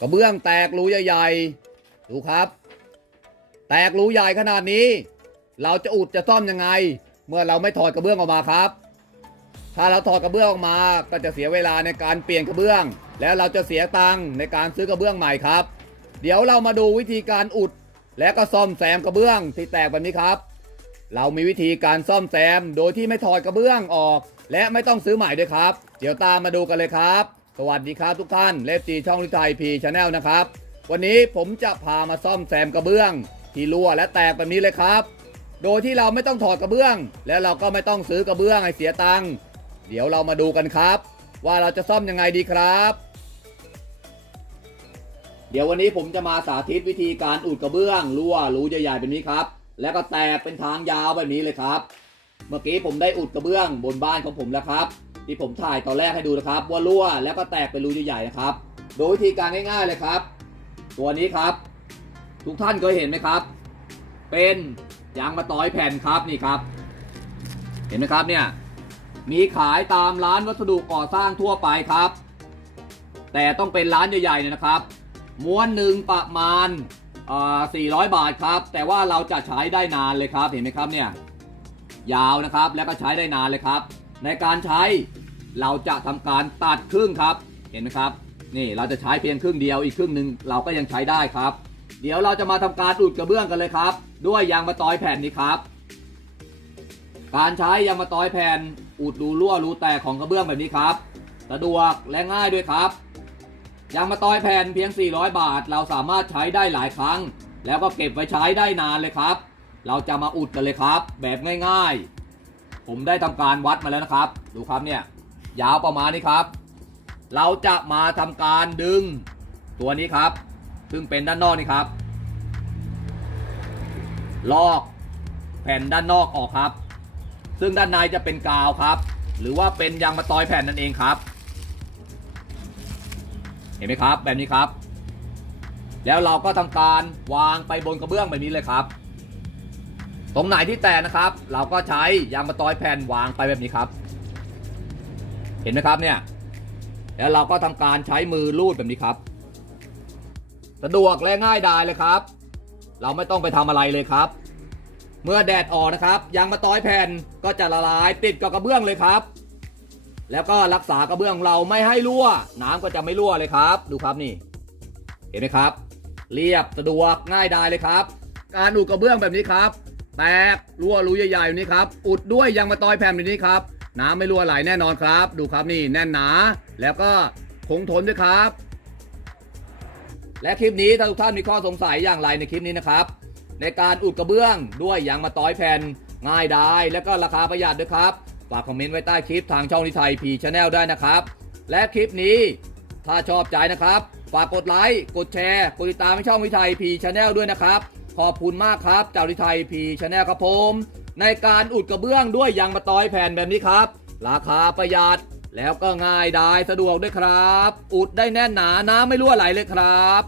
กระเบื้องแตกรูใหญ่ๆ ดูครับ แตกรูใหญ่ขนาดนี้ เราจะอุดจะซ่อมยังไง เมื่อเราไม่ถอดกระเบื้องออกมาครับ ถ้าเราถอดกระเบื้องออกมา ก็จะเสียเวลาในการเปลี่ยนกระเบื้อง แล้วเราจะเสียตังค์ในการซื้อกระเบื้องใหม่ครับ เดี๋ยวเรามาดูวิธีการอุด และก็ซ่อมแซมกระเบื้องที่แตกแบบนี้ครับ เรามีวิธีการซ่อมแซมโดยที่ไม่ถอดกระเบื้องออก และไม่ต้องซื้อใหม่ด้วยครับ เดี๋ยวตามมาดูกันเลยครับ สวัสดีครับทุกท่านเลฟจีช่องลิไทยพีชาแนลนะครับ วันนี้ผมจะพามาซ่อมแซมกระเบื้อง ที่รั่วและแตกแบบนี้เลยครับ โดยที่เราไม่ต้องถอดกระเบื้อง และเราก็ไม่ต้องซื้อกระเบื้องให้เสียตังค์เดี๋ยวเรามาดูกันครับ ว่าเราจะซ่อมยังไงดีครับ เดี๋ยววันนี้ผมจะมาสาธิตวิธีการอุดกระเบื้องรั่วรูใหญ่ๆแบบนี้ครับ แล้วก็แตกเป็นทางยาวแบบนี้เลยครับ เมื่อกี้ผมได้อุดกระเบื้องบนบ้านของผมแล้วครับ ที่ผมถ่ายตอนแรกให้ดูนะครับว่ารั่วแล้วก็แตกเป็นรูใหญ่ๆนะครับ โดยวิธีการง่ายๆเลยครับ ตัวนี้ครับ ทุกท่านเคยเห็นไหมครับ เป็นยางมะตอยแผ่นครับนี่ครับ เห็นไหมครับเนี่ยมีขายตามร้านวัสดุก่อสร้างทั่วไปครับ แต่ต้องเป็นร้านใหญ่ๆเนี่ยนะครับ ม้วนหนึ่งประมาณอ่า400 บาทครับ แต่ว่าเราจะใช้ได้นานเลยครับ เห็นไหมครับเนี่ย ยาวนะครับ แล้วก็ใช้ได้นานเลยครับ ในการใช้ เราจะทำการตัดครึ่งครับ เห็นไหมครับ นี่เราจะใช้เพียงครึ่งเดียวอีกครึ่งหนึ่งเราก็ยังใช้ได้ครับ เดี๋ยวเราจะมาทำการอุดกระเบื้องกันเลยครับ ด้วยยางมะตอยแผ่นนี้ครับ การใช้ยางมะตอยแผ่นอุดรูรั่วรูแตกของกระเบื้องแบบนี้ครับ สะดวกและง่ายด้วยครับยางมะตอยแผ่นเพียง 400 บาท เราสามารถใช้ได้หลายครั้ง แล้วก็เก็บไว้ใช้ได้นานเลยครับ เราจะมาอุดกันเลยครับ แบบง่าย ๆ ผมได้ทำการวัดมาแล้วนะครับ ดูครับเนี่ย ยาวประมาณนี้ครับ เราจะมาทำการดึงตัวนี้ครับ ซึ่งเป็นด้านนอกนี่ครับ ลอกแผ่นด้านนอกออกครับ ซึ่งด้านในจะเป็นกาวครับ หรือว่าเป็นยางมะตอยแผ่นนั่นเองครับ เห็นไหมครับ แบบนี้ครับ แล้วเราก็ทำการวางไปบนกระเบื้องแบบนี้เลยครับ ตรงไหนที่แตกนะครับ เราก็ใช้ยางมะตอยแผ่นวางไปแบบนี้ครับ เห็นไหมครับเนี่ย แล้วเราก็ทำการใช้มือลูดแบบนี้ครับ สะดวกและง่ายดายเลยครับ เราไม่ต้องไปทำอะไรเลยครับ เมื่อแดดออกนะครับยางมะตอยแผ่นก็จะละลายติดกับกระเบื้องเลยครับ แล้วก็รักษากระเบื้องเราไม่ให้รั่ว น้ำก็จะไม่รั่วเลยครับ ดูครับนี่ เห็นไหมครับ เรียบสะดวกง่ายดายเลยครับ การอุดกระเบื้องแบบนี้ครับแตกรั่วรูใหญ่ๆแบบนี้ครับ อุดด้วยยางมะตอยแผ่นแบบนี้ครับ น้ำไม่รั่วไหลแน่นอนครับ ดูครับนี่แน่นหนา แล้วก็คงทนด้วยครับ และคลิปนี้ถ้าทุกท่านมีข้อสงสัยอย่างไรในคลิปนี้นะครับ ในการอุดกระเบื้องด้วยยางมะตอยแผ่นง่ายดายและก็ราคาประหยัดด้วยครับฝากคอมเมนต์ไว้ใต้คลิปทางช่องนิไทยพีชาแนลได้นะครับ และคลิปนี้ถ้าชอบใจนะครับ ฝากกดไลค์กดแชร์กดติดตามให้ช่องนิไทยพีชาแนลด้วยนะครับ ขอบคุณมากครับเจ้าลิไทยพีชแนลครับผม ในการอุดกระเบื้องด้วยยางมะตอยแผ่นแบบนี้ครับ ราคาประหยัดแล้วก็ง่ายดายสะดวกด้วยครับ อุดได้แน่นหนาน้ำไม่รั่วไหลเลยครับ